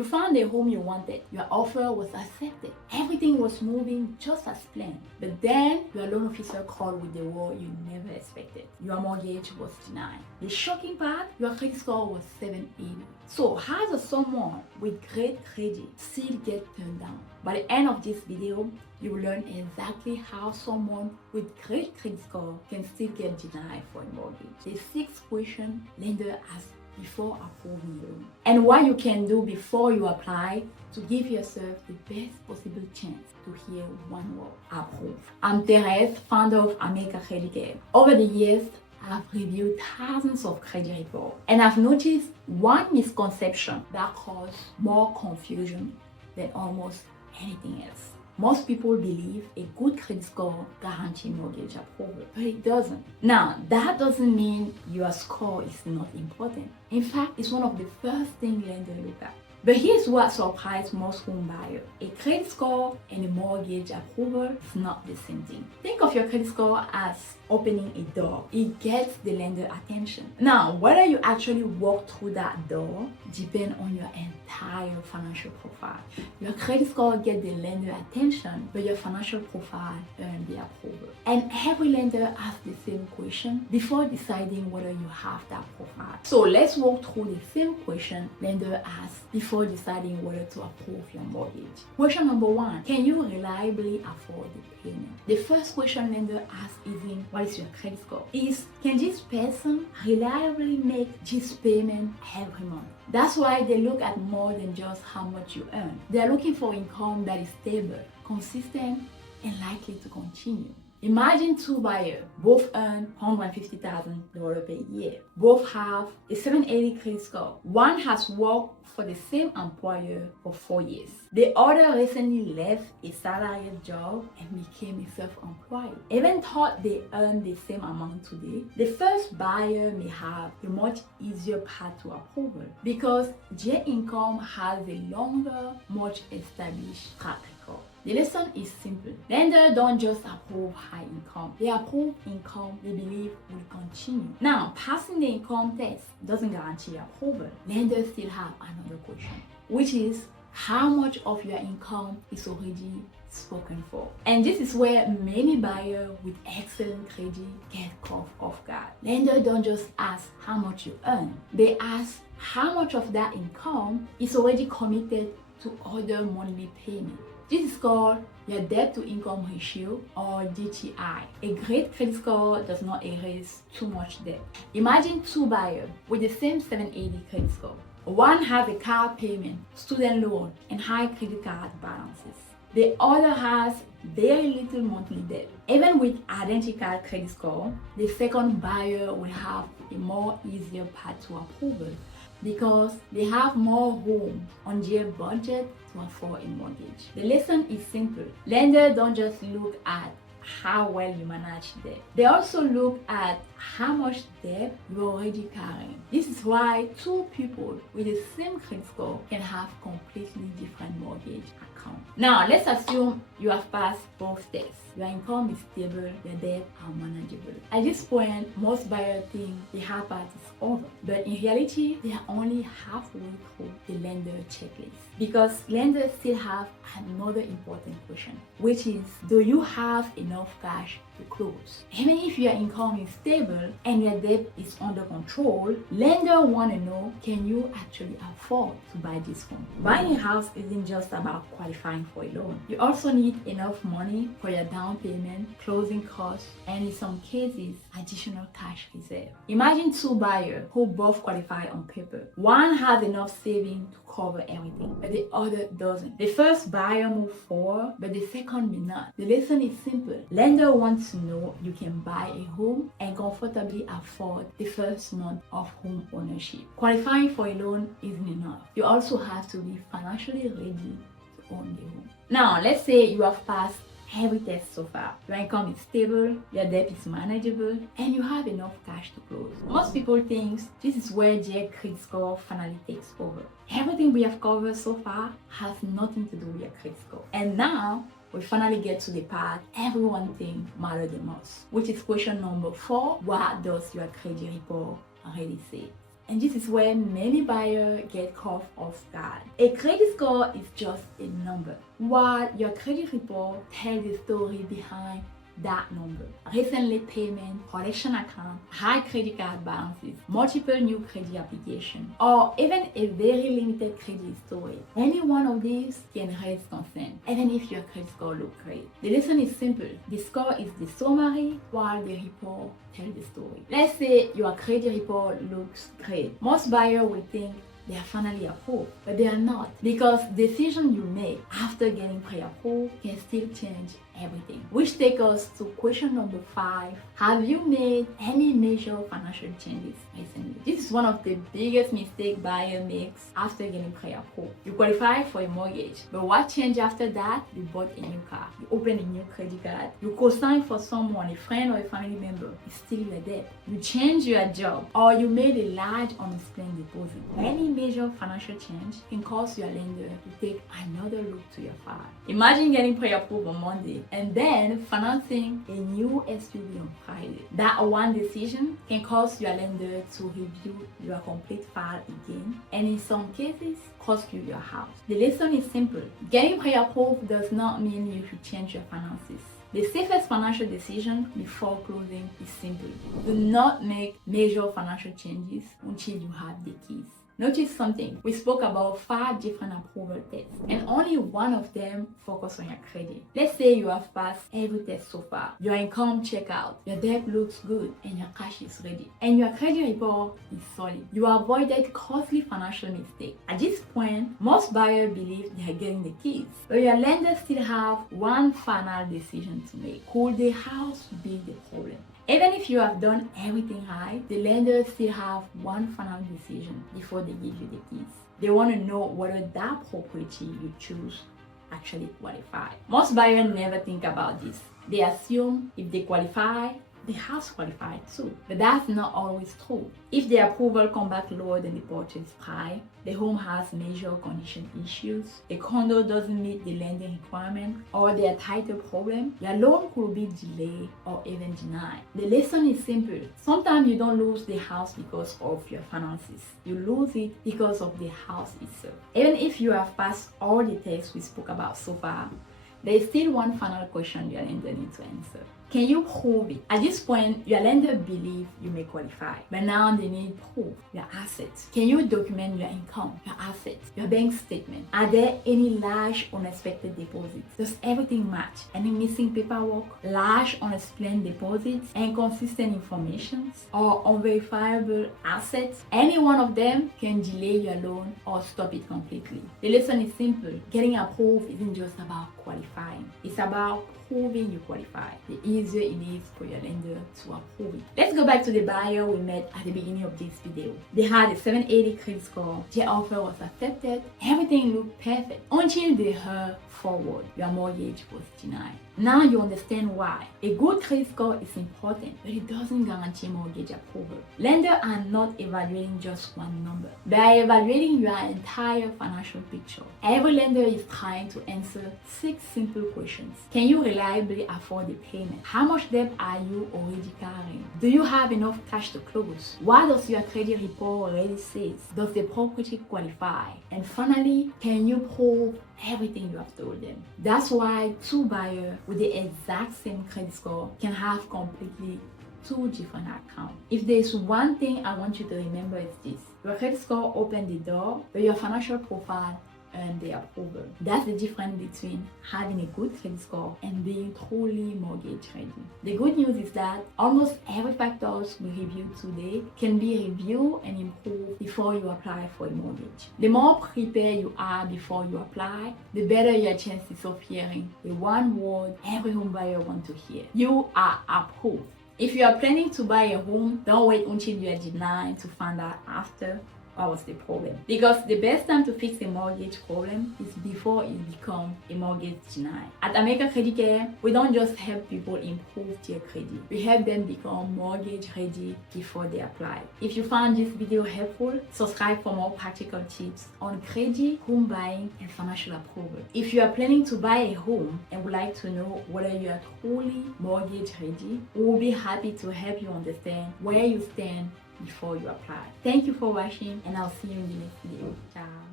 You found a home you wanted. Your offer was accepted. Everything was moving just as planned. But then your loan officer called with the word you never expected. Your mortgage was denied. The shocking part, your credit score was 780. So how does someone with great credit still get turned down? By the end of this video, you will learn exactly how someone with great credit score can still get denied for a mortgage. The 6th question lender asks before approving you, and what you can do before you apply to give yourself the best possible chance to hear one word: approve. I'm Therese, founder of America Credit Care. Over the years, I've reviewed thousands of credit reports, and I've noticed one misconception that causes more confusion than almost anything else. Most people believe a good credit score guarantees mortgage approval, but it doesn't. Now, that doesn't mean your score is not important. In fact, it's one of the first things lenders look at. But here's what surprised most home buyers. A credit score and a mortgage approval is not the same thing. Think of your credit score as opening a door. It gets the lender attention. Now, whether you actually walk through that door depends on your entire financial profile. Your credit score gets the lender attention, but your financial profile earns the approval. And every lender asks the same question before deciding whether you have that profile. So let's walk through the same question lender asks before deciding whether to approve your mortgage. Question number 1, can you reliably afford the payment? The first question lender asks isn't what is your credit score? Is, can this person reliably make this payment every month? That's why they look at more than just how much you earn. They're looking for income that is stable, consistent, and likely to continue. Imagine 2 buyers, both earn $150,000 per year. Both have a 780 credit score. One has worked for the same employer for 4 years. The other recently left a salaried job and became a self-employed. Even though they earn the same amount today, the first buyer may have a much easier path to approval because their income has a longer, much established track record. The lesson is simple. Lenders don't just approve high income. They approve income they believe will continue. Now, passing the income test doesn't guarantee approval. Lenders still have another question, which is how much of your income is already spoken for. And this is where many buyers with excellent credit get caught off guard. Lenders don't just ask how much you earn. They ask how much of that income is already committed to other monthly payments. This is called your debt to income ratio, or DTI. A great credit score does not erase too much debt. Imagine 2 buyers with the same 780 credit score. One has a car payment, student loan, and high credit card balances. The other has very little monthly debt. Even with identical credit score, the second buyer will have a more easier path to approval because they have more room on their budget to afford a mortgage. The lesson is simple. Lenders don't just look at how well you manage debt. They also look at how much debt you're already carrying. This is why 2 people with the same credit score can have completely different mortgage accounts. Now, let's assume you have passed both tests. Your income is stable, your debt are manageable. At this point, most buyers think the hard part is over. But in reality, they are only halfway through the lender checklist. Because lenders still have another important question, which is, do you have enough cash to close? Even if your income is stable and your debt is under control, lenders want to know, can you actually afford to buy this home? Buying a house isn't just about qualifying for a loan. You also need enough money for your down payment, closing costs, and in some cases, additional cash reserve. Imagine 2 buyers who both qualify on paper. One has enough savings to cover everything, but the other doesn't. The first buyer moves forward, but the second may not. The lesson is simple. Lender wants to know you can buy a home and comfortably afford the first month of home ownership. Qualifying for a loan isn't enough. You also have to be financially ready to own the home. Now, let's say you have passed every test so far. Your income is stable, your debt is manageable, and you have enough cash to close. Most people think this is where their credit score finally takes over. Everything we have covered so far has nothing to do with your credit score. And now, we finally get to the part everyone thinks matters the most, which is question number 4. What does your credit report really say? And this is where many buyers get caught off guard. A credit score is just a number, while your credit report tells the story behind that number. Recent late payment, collection account, high credit card balances, multiple new credit applications, or even a very limited credit history. Any one of these can raise concern, even if your credit score looks great. The lesson is simple. The score is the summary, while the report tells the story. Let's say your credit report looks great. Most buyers will think they are finally approved, but they are not, because decisions you make after getting pre-approved can still change everything. Which takes us to question number 5. Have you made any major financial changes recently? This is one of the biggest mistakes buyer makes after getting pre-approved. You qualify for a mortgage, but what changed after that? You bought a new car, you opened a new credit card, you co-signed for someone, a friend or a family member. It's still your debt. You changed your job, or you made a large unexplained deposit. Any major financial change can cause your lender to take another look to your file. Imagine getting pre-approved on Monday and then financing a new SUV on Friday. That one decision can cause your lender to review your complete file again, and in some cases cost you your house. The lesson is simple. Getting pre-approved does not mean you should change your finances. The safest financial decision before closing is simple. Do not make major financial changes until you have the keys. Notice something. We spoke about 5 different approval tests, and only one of them focus on your credit. Let's say you have passed every test so far. Your income check out, your debt looks good, and your cash is ready. And your credit report is solid. You avoided costly financial mistakes. At this point, most buyers believe they are getting the keys, but your lender still have one final decision to make. Could the house be the problem? Even if you have done everything right, the lenders still have one final decision before they give you the keys. They want to know whether that property you choose actually qualifies. Most buyers never think about this. They assume if they qualify, the house qualified too. But that's not always true. If the approval comes back lower than the purchase price, the home has major condition issues, the condo doesn't meet the lending requirement, or there are title problem, your loan could be delayed or even denied. The lesson is simple. Sometimes you don't lose the house because of your finances. You lose it because of the house itself. Even if you have passed all the tests we spoke about so far, there is still one final question your lender needs to answer. Can you prove it? At this point, your lender believes you may qualify, but now they need proof, your assets. Can you document your income, your assets, your bank statement? Are there any large unexpected deposits? Does everything match? Any missing paperwork, large unexplained deposits, inconsistent information, or unverifiable assets? Any one of them can delay your loan or stop it completely. The lesson is simple. Getting approved isn't just about qualifying. It's about proving you qualify. The easier it is for your lender to approve it. Let's go back to the buyer we met at the beginning of this video. They had a 780 credit score. Their offer was accepted. Everything looked perfect until they heard forward your mortgage was denied. Now you understand why. A good credit score is important, but it doesn't guarantee mortgage approval. Lenders are not evaluating just one number. They are evaluating your entire financial picture. Every lender is trying to answer 6 simple questions. Can you reliably afford the payment? How much debt are you already carrying? Do you have enough cash to close? What does your credit report already say? Does the property qualify? And finally, can you prove everything you have told them? That's why 2 buyers with the exact same credit score can have completely 2 different accounts. If there's one thing I want you to remember, is this: your credit score opened the door, but your financial profile earned the approval. That's the difference between having a good credit score and being truly mortgage ready. The good news is that almost every factors we reviewed today can be reviewed and improved before you apply for a mortgage. The more prepared you are before you apply, the better your chances of hearing the one word every home buyer wants to hear: you are approved. If you are planning to buy a home, don't wait until you are denied to find out after what was the problem. Because the best time to fix a mortgage problem is before it becomes a mortgage denied. At American Credit Care, we don't just help people improve their credit. We help them become mortgage ready before they apply. If you found this video helpful, subscribe for more practical tips on credit, home buying, and financial approval. If you are planning to buy a home and would like to know whether you are truly mortgage ready, we will be happy to help you understand where you stand before you apply. Thank you for watching, and I'll see you in the next video. Ciao.